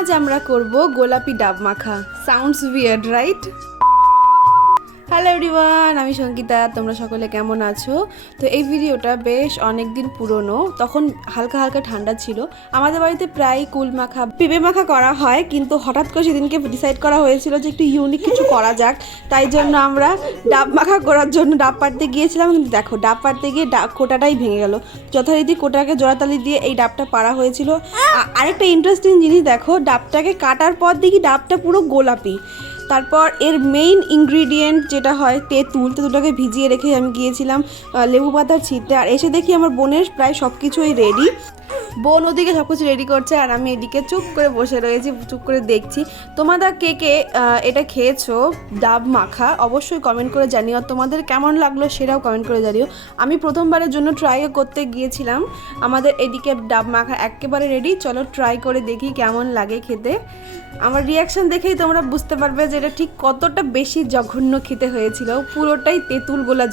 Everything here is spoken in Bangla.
আজ আমরা করব গোলাপি ডাব মাখা। Sounds weird, right? Hello everyone, আমি সঙ্গীতা। তোমরা সকলে কেমন আছো? তো এই ভিডিওটা বেশ অনেক দিন পুরনো, তখন হালকা হালকা ঠান্ডা ছিল। আমাদের বাড়িতে প্রায় কুল মাখা, পেঁপে মাখা করা হয়, কিন্তু হঠাৎ করে সেদিনকে ডিসাইড করা হয়েছিল যে একটু ইউনিক কিছু করা যাক। তাই জন্য আমরা ডাব মাখা করার জন্য ডাব পাড়তে গিয়েছিলাম। কিন্তু দেখো, ডাব পাড়তে গিয়ে কোটাটাই ভেঙে গেল। যথারীতি কোটাকে জোড়াতালি দিয়ে এই ডাবটা পাড়া হয়েছিল। আরেকটা ইন্টারেস্টিং জিনিস দেখো, ডাবটাকে কাটার পর দেখি ডাবটা পুরো গোলাপি। তারপর এর মেইন ইনগ্রিডিয়েন্ট যেটা হয় তেঁতুলটাকে ভিজিয়ে রেখে আমি গিয়েছিলাম লেবু পাতার ছিঁড়তে। আর এসে দেখি আমার বোনের প্রায় সব কিছুই রেডি। বোন ওদিকে সব কিছু রেডি করছে আর আমি এদিকে চুপ করে বসে রয়েছি, চুপ করে দেখছি। তোমরা কে কে এটা খেয়েছো ডাব মাখা অবশ্যই কমেন্ট করে জানিও। তোমাদের কেমন লাগলো সেটাও কমেন্ট করে জানিও। আমি প্রথমবারের জন্য ট্রাইও করতে গিয়েছিলাম। আমাদের এদিকে ডাব মাখা একেবারে রেডি। চলো ট্রাই করে দেখি কেমন লাগে খেতে। আমার রিয়াকশন দেখেই তোমরা বুঝতে পারবে যে এটা ঠিক কতটা বেশি জঘন্য খেতে হয়েছিল। পুরোটাই তেঁতুল গোলা।